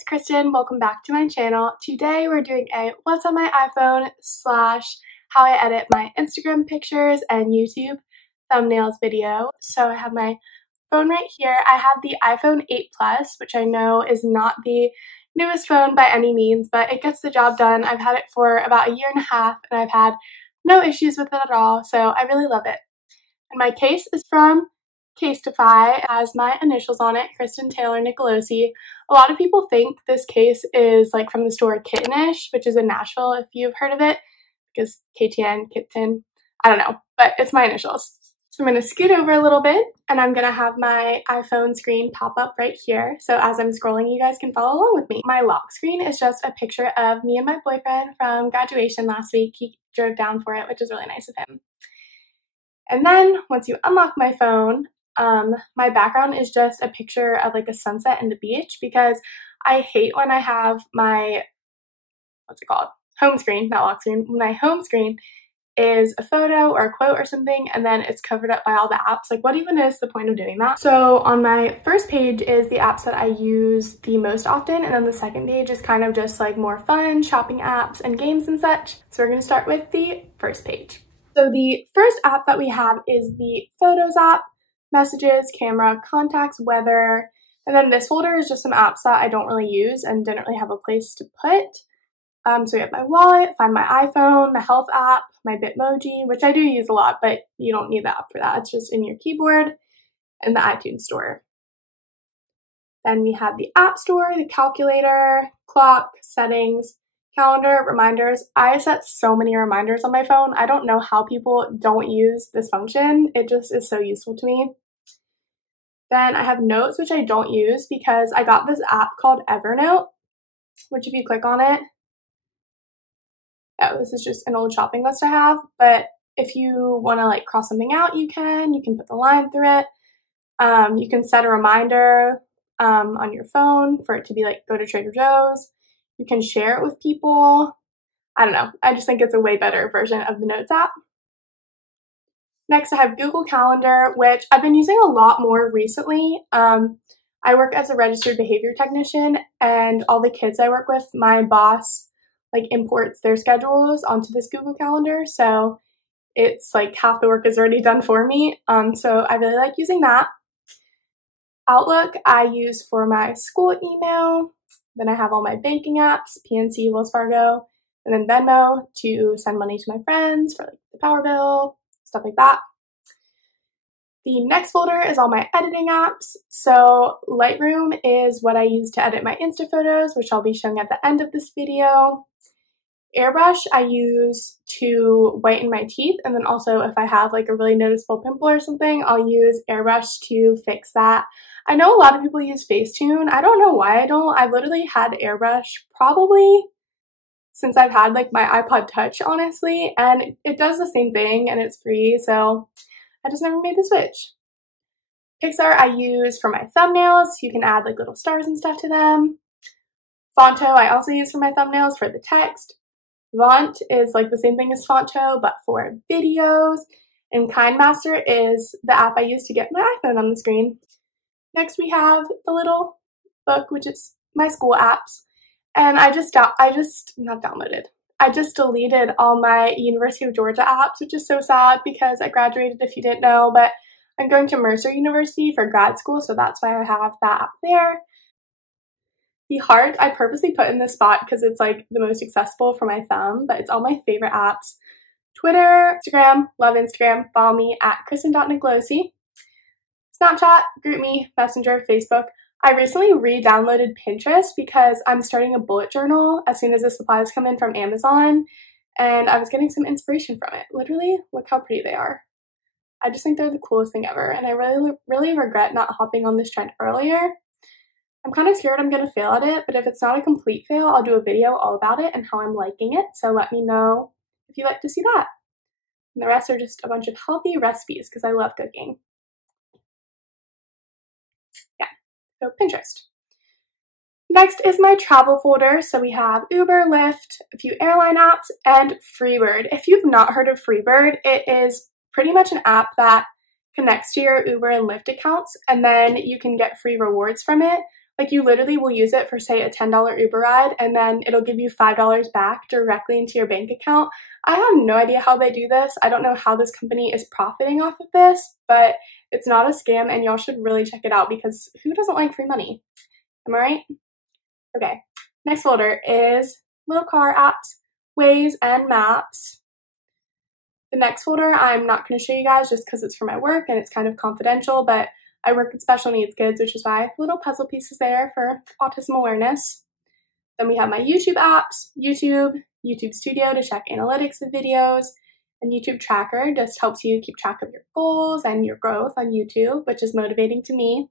it's Kristen. Welcome back to my channel. Today we're doing a what's on my iPhone slash how I edit my Instagram pictures and YouTube thumbnails video. So I have my phone right here. I have the iPhone 8 Plus, which I know is not the newest phone by any means, but it gets the job done. I've had it for about a year and a half and I've had no issues with it at all, so I really love it. And my case is from Casetify, as my initials on it, Kristen Taylor Nicolosi. A lot of people think this case is like from the store Kittenish, which is in Nashville if you've heard of it, because KTN, Kitten, I don't know, but it's my initials. So I'm going to scoot over a little bit and I'm going to have my iPhone screen pop up right here. So as I'm scrolling, you guys can follow along with me. My lock screen is just a picture of me and my boyfriend from graduation last week. He drove down for it, which is really nice of him. And then once you unlock my phone, my background is just a picture of like a sunset and the beach, because I hate when I have my, home screen, not lock screen. My home screen is a photo or a quote or something, and then it's covered up by all the apps. Like, what even is the point of doing that? So on my first page is the apps that I use the most often, and then the second page is kind of just like more fun shopping apps and games and such. So we're going to start with the first page. So the first app that we have is the Photos app. Messages, camera, contacts, weather, and then this folder is just some apps that I don't really use and didn't really have a place to put. So we have my wallet, find my iPhone, the health app, my Bitmoji, which I do use a lot, but you don't need the app for that. It's just in your keyboard, and the iTunes store. Then we have the App Store, the calculator, clock, settings, calendar, reminders. I set so many reminders on my phone. I don't know how people don't use this function. It just is so useful to me. Then I have notes, which I don't use because I got this app called Evernote, which if you click on it, oh, this is just an old shopping list I have, but if you want to like cross something out, you can put the line through it. You can set a reminder on your phone for it to be like, go to Trader Joe's. You can share it with people. I don't know. I just think it's a way better version of the Notes app. Next, I have Google Calendar, which I've been using a lot more recently. I work as a registered behavior technician, and all the kids I work with, my boss like imports their schedules onto this Google Calendar. So it's like half the work is already done for me. So I really like using that. Outlook I use for my school email. Then I have all my banking apps, PNC, Wells Fargo, and then Venmo to send money to my friends for like the power bill, stuff like that. The next folder is all my editing apps. So Lightroom is what I use to edit my Insta photos, which I'll be showing at the end of this video. Airbrush I use to whiten my teeth, and then also if I have like a really noticeable pimple or something, I'll use Airbrush to fix that. I know a lot of people use Facetune. I don't know why I don't. I've literally had Airbrush probably since I've had like my iPod Touch, honestly, and it does the same thing and it's free, so I just never made the switch. Pixar I use for my thumbnails. You can add like little stars and stuff to them. Fonto I also use for my thumbnails for the text. Font is like the same thing as Fonto, but for videos. And KindMaster is the app I use to get my iPhone on the screen. Next we have the little book, which is my school apps. And I just deleted all my University of Georgia apps, which is so sad because I graduated, if you didn't know, but I'm going to Mercer University for grad school, so that's why I have that app there. The heart I purposely put in this spot because it's like the most accessible for my thumb, but it's all my favorite apps. Twitter, Instagram, love Instagram, follow me at kristen.nicolosi. Snapchat, GroupMe, Messenger, Facebook. I recently re-downloaded Pinterest because I'm starting a bullet journal as soon as the supplies come in from Amazon, and I was getting some inspiration from it. Literally, look how pretty they are. I just think they're the coolest thing ever, and I really regret not hopping on this trend earlier. I'm kind of scared I'm going to fail at it, but if it's not a complete fail, I'll do a video all about it and how I'm liking it, so let me know if you'd like to see that. And the rest are just a bunch of healthy recipes because I love cooking. So Pinterest. Next is my travel folder. So we have Uber, Lyft, a few airline apps, and Freebird. If you've not heard of Freebird, it is pretty much an app that connects to your Uber and Lyft accounts, and then you can get free rewards from it. Like, you literally will use it for, say, a $10 Uber ride, and then it'll give you $5 back directly into your bank account. I have no idea how they do this. I don't know how this company is profiting off of this, but it's not a scam, and y'all should really check it out because who doesn't like free money? Am I right? Okay, next folder is little car apps, Waze, and maps. The next folder I'm not going to show you guys just because it's for my work and it's kind of confidential, but I work with special needs kids, which is why I have little puzzle pieces there for autism awareness. Then we have my YouTube apps, YouTube Studio to check analytics of videos, and YouTube Tracker just helps you keep track of your goals and your growth on YouTube, which is motivating to me.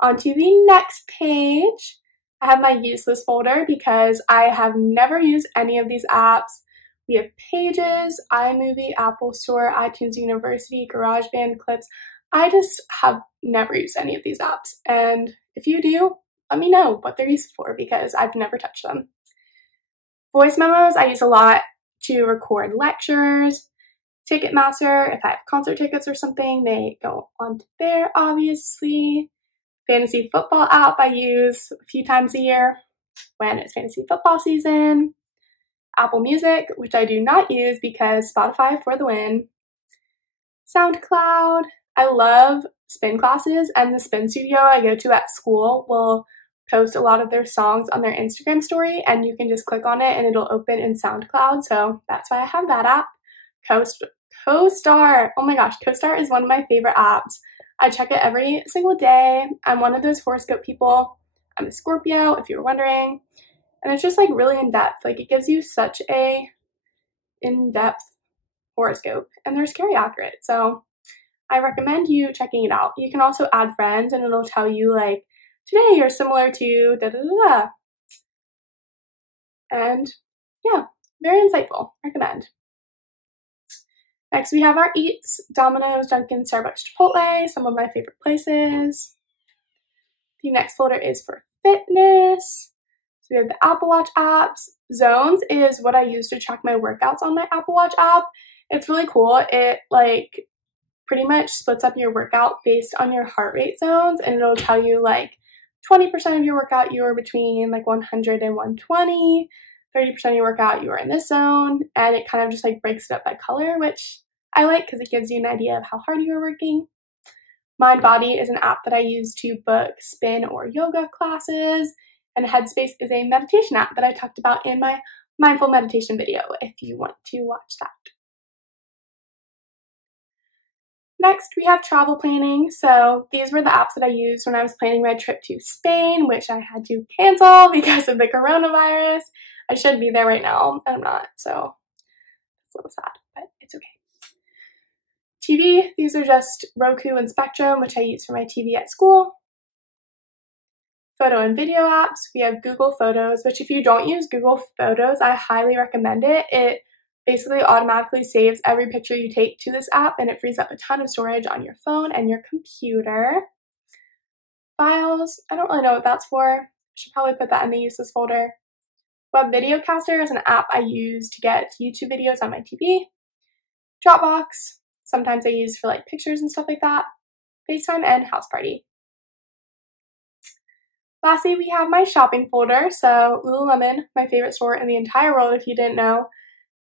On to the next page, I have my useless folder because I have never used any of these apps. We have Pages, iMovie, Apple Store, iTunes University, GarageBand, Clips. I just have never used any of these apps. And if you do, let me know what they're used for because I've never touched them. Voice memos I use a lot to record lectures. Ticketmaster, if I have concert tickets or something, they go onto there, obviously. Fantasy football app I use a few times a year when it's fantasy football season. Apple Music, which I do not use because Spotify for the win. SoundCloud. I love spin classes, and the spin studio I go to at school will post a lot of their songs on their Instagram story, and you can just click on it and it'll open in SoundCloud, so that's why I have that app. CoStar. Oh my gosh, CoStar is one of my favorite apps. I check it every single day. I'm one of those horoscope people. I'm a Scorpio, if you were wondering. And it's just like really in-depth. Like, it gives you such a in-depth horoscope, and they're scary accurate. So I recommend you checking it out. You can also add friends and it'll tell you like, today you're similar to da da da da. And yeah, very insightful. Recommend. Next we have our eats, Domino's, Dunkin', Starbucks, Chipotle, some of my favorite places. The next folder is for fitness. So we have the Apple Watch apps. Zones is what I use to track my workouts on my Apple Watch app. It's really cool. It like pretty much splits up your workout based on your heart rate zones, and it'll tell you like 20% of your workout you are between like 100 and 120, 30% of your workout you are in this zone, and it kind of just like breaks it up by color, which I like because it gives you an idea of how hard you are working. MindBody is an app that I use to book spin or yoga classes, and Headspace is a meditation app that I talked about in my mindful meditation video if you want to watch that. Next, we have travel planning. So these were the apps that I used when I was planning my trip to Spain, which I had to cancel because of the coronavirus. I should be there right now, and I'm not, so it's a little sad, but it's okay. TV, these are just Roku and Spectrum, which I use for my TV at school. Photo and video apps, we have Google Photos, which if you don't use Google Photos, I highly recommend it. It basically automatically saves every picture you take to this app, and it frees up a ton of storage on your phone and your computer. Files, I don't really know what that's for. I should probably put that in the useless folder. Web Videocaster is an app I use to get YouTube videos on my TV. Dropbox, sometimes I use for like pictures and stuff like that. FaceTime and House Party. Lastly, we have my shopping folder. So Lululemon, my favorite store in the entire world if you didn't know.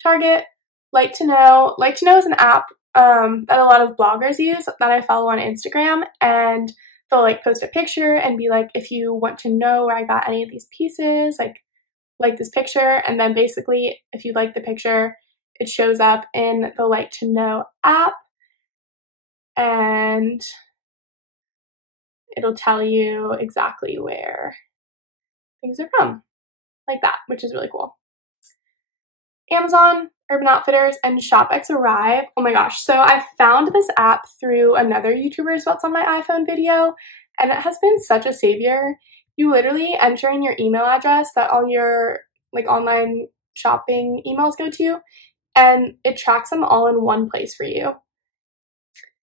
Target, Like to Know. Like to Know is an app that a lot of bloggers use that I follow on Instagram, and they'll like post a picture and be like, if you want to know where I got any of these pieces, like this picture, and then basically if you like the picture, it shows up in the Like to Know app, and it'll tell you exactly where things are from, like that, which is really cool. Amazon, Urban Outfitters, and ShopX Arrive. Oh my gosh, so I found this app through another YouTuber's What's on My iPhone video, and it has been such a savior. You literally enter in your email address that all your like online shopping emails go to, and it tracks them all in one place for you.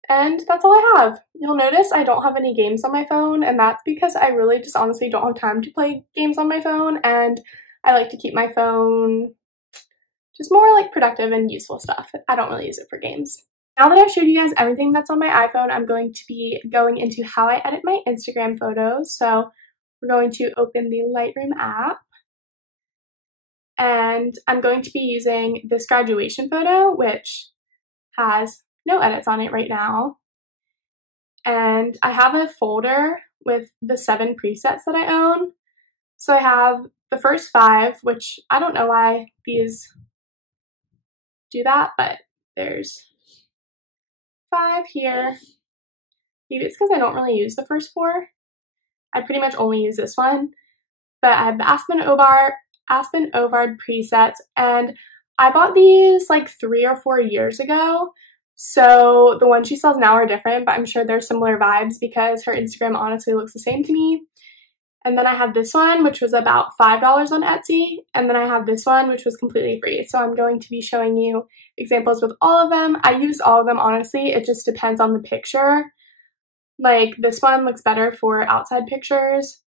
And that's all I have. You'll notice I don't have any games on my phone, and that's because I really just honestly don't have time to play games on my phone, and I like to keep my phone just more like productive and useful stuff. I don't really use it for games. Now that I've showed you guys everything that's on my iPhone, I'm going to be going into how I edit my Instagram photos. So we're going to open the Lightroom app. And I'm going to be using this graduation photo, which has no edits on it right now. And I have a folder with the 7 presets that I own. So I have the first 5, which I don't know why these do that, but there's 5 here. Maybe it's because I don't really use the first 4. I pretty much only use this one. But I have the Aspen Ovard presets, and I bought these like 3 or 4 years ago. So the ones she sells now are different, but I'm sure they're similar vibes because her Instagram honestly looks the same to me. And then I have this one, which was about $5 on Etsy. And then I have this one, which was completely free. So I'm going to be showing you examples with all of them. I use all of them, honestly. It just depends on the picture. Like this one looks better for outside pictures.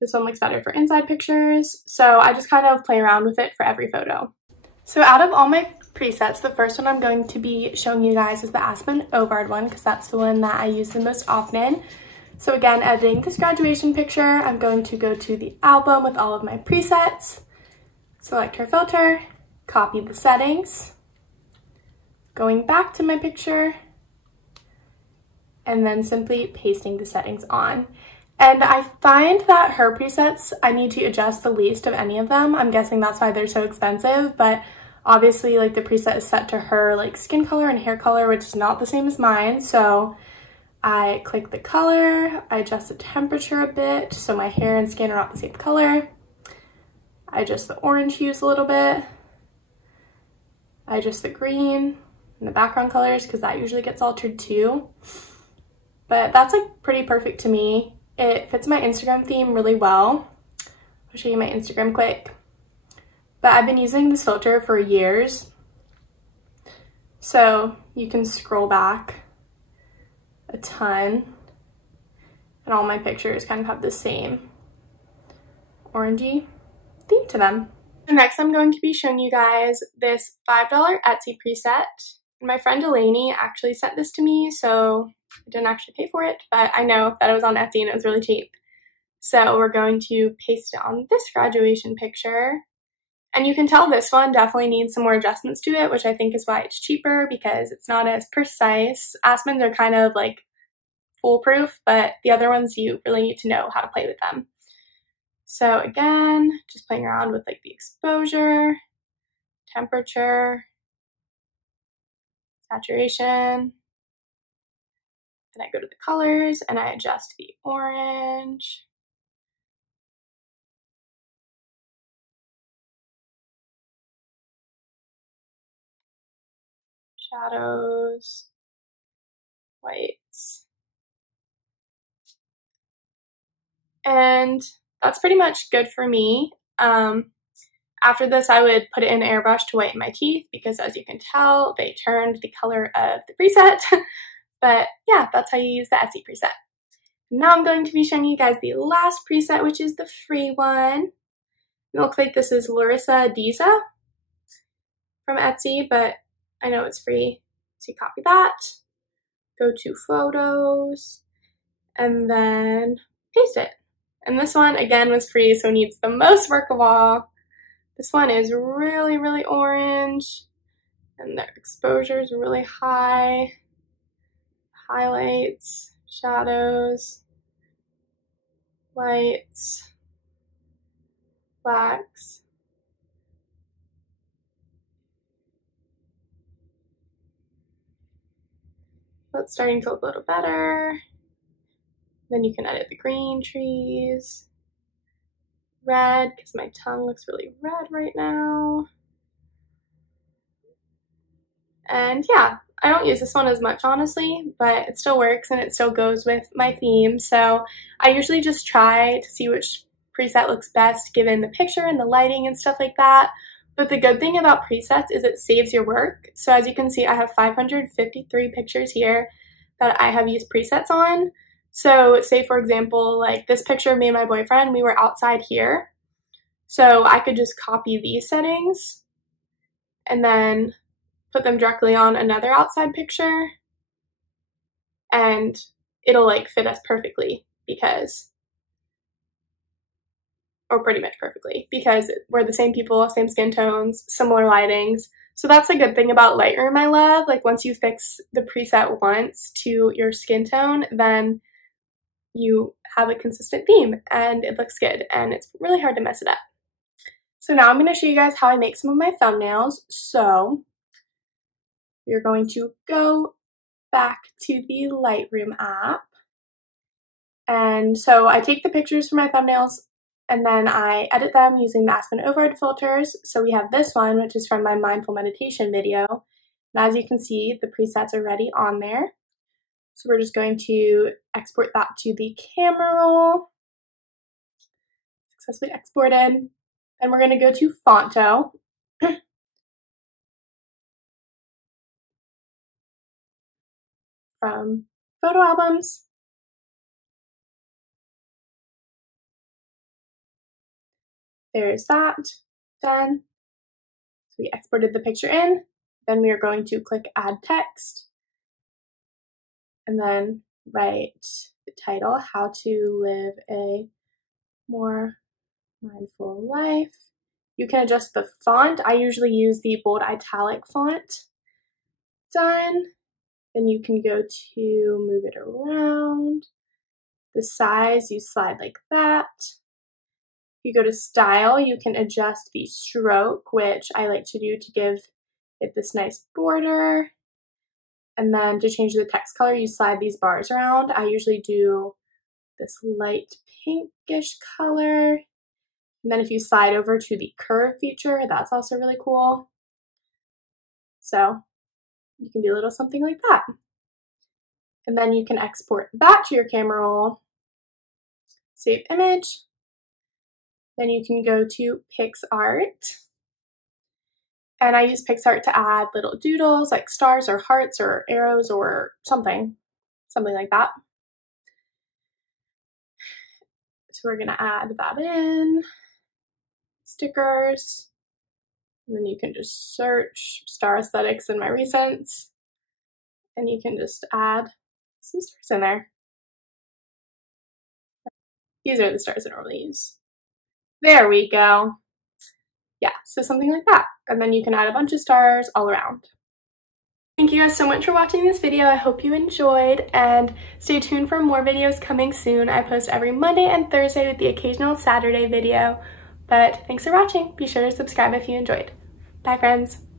This one looks better for inside pictures. So I just kind of play around with it for every photo. So out of all my presets, the first one I'm going to be showing you guys is the Aspen Ovard one because that's the one that I use the most often. So again, editing this graduation picture, I'm going to go to the album with all of my presets, select her filter, copy the settings, going back to my picture, and then simply pasting the settings on. And I find that her presets, I need to adjust the least of any of them. I'm guessing that's why they're so expensive, but obviously like the preset is set to her like skin color and hair color, which is not the same as mine. So I click the color, I adjust the temperature a bit so my hair and skin are not the same color. I adjust the orange hues a little bit. I adjust the green and the background colors because that usually gets altered too. But that's like pretty perfect to me. It fits my Instagram theme really well. I'll show you my Instagram quick. But I've been using this filter for years. So you can scroll back a ton. And all my pictures kind of have the same orangey theme to them. So next I'm going to be showing you guys this $5 Etsy preset. My friend Delaney actually sent this to me, so I didn't actually pay for it, but I know that it was on Etsy and it was really cheap. So we're going to paste it on this graduation picture. And you can tell this one definitely needs some more adjustments to it, which I think is why it's cheaper because it's not as precise. Aspens are kind of like foolproof, but the other ones you really need to know how to play with them. So again, just playing around with like the exposure, temperature, saturation. Then I go to the colors and I adjust the orange. Shadows, whites. And that's pretty much good for me. After this, I would put it in an airbrush to whiten my teeth because as you can tell, they turned the color of the preset. But yeah, that's how you use the Etsy preset. Now I'm going to be showing you guys the last preset, which is the free one. It looks like this is Larissa Diza from Etsy, but I know it's free. So you copy that, go to photos, and then paste it. And this one, again, was free, so needs the most work of all. This one is really, really orange, and the exposure is really high. Highlights, shadows, whites, blacks. That's starting to look a little better. Then you can edit the green trees. Red, because my tongue looks really red right now. And yeah, I don't use this one as much, honestly, but it still works and it still goes with my theme. So I usually just try to see which preset looks best given the picture and the lighting and stuff like that. But the good thing about presets is it saves your work. So as you can see, I have 553 pictures here that I have used presets on. So say for example, like this picture of me and my boyfriend, we were outside here. So I could just copy these settings and then put them directly on another outside picture and it'll like fit us perfectly or pretty much perfectly, because we're the same people, same skin tones, similar lightings. So that's a good thing about Lightroom, I love. Like once you fix the preset once to your skin tone, then you have a consistent theme and it looks good and it's really hard to mess it up. So now I'm going to show you guys how I make some of my thumbnails. So you're going to go back to the Lightroom app. And so I take the pictures for my thumbnails and then I edit them using the Aspen override filters. So we have this one, which is from my mindful meditation video. And as you can see, the presets are already on there. So we're just going to export that to the camera roll. Successfully exported. Then we're going to go to Fonto. From photo albums. There's that, done. So we exported the picture in, then we are going to click add text, and then write the title, how to live a more mindful life. You can adjust the font. I usually use the bold italic font. Done. Then you can go to move it around. The size, you slide like that. You go to style, you can adjust the stroke, which I like to do to give it this nice border. And then to change the text color, you slide these bars around. I usually do this light pinkish color. And then if you slide over to the curve feature, that's also really cool. So you can do a little something like that. And then you can export that to your camera roll, save image. Then you can go to PixArt. And I use PixArt to add little doodles like stars or hearts or arrows or something like that. So we're gonna add that in, stickers, and then you can just search star aesthetics in my recents, and you can just add some stars in there. These are the stars I normally use. There we go. Yeah, so something like that. And then you can add a bunch of stars all around. Thank you guys so much for watching this video. I hope you enjoyed, and stay tuned for more videos coming soon. I post every Monday and Thursday with the occasional Saturday video. But thanks for watching. Be sure to subscribe if you enjoyed. Bye, friends.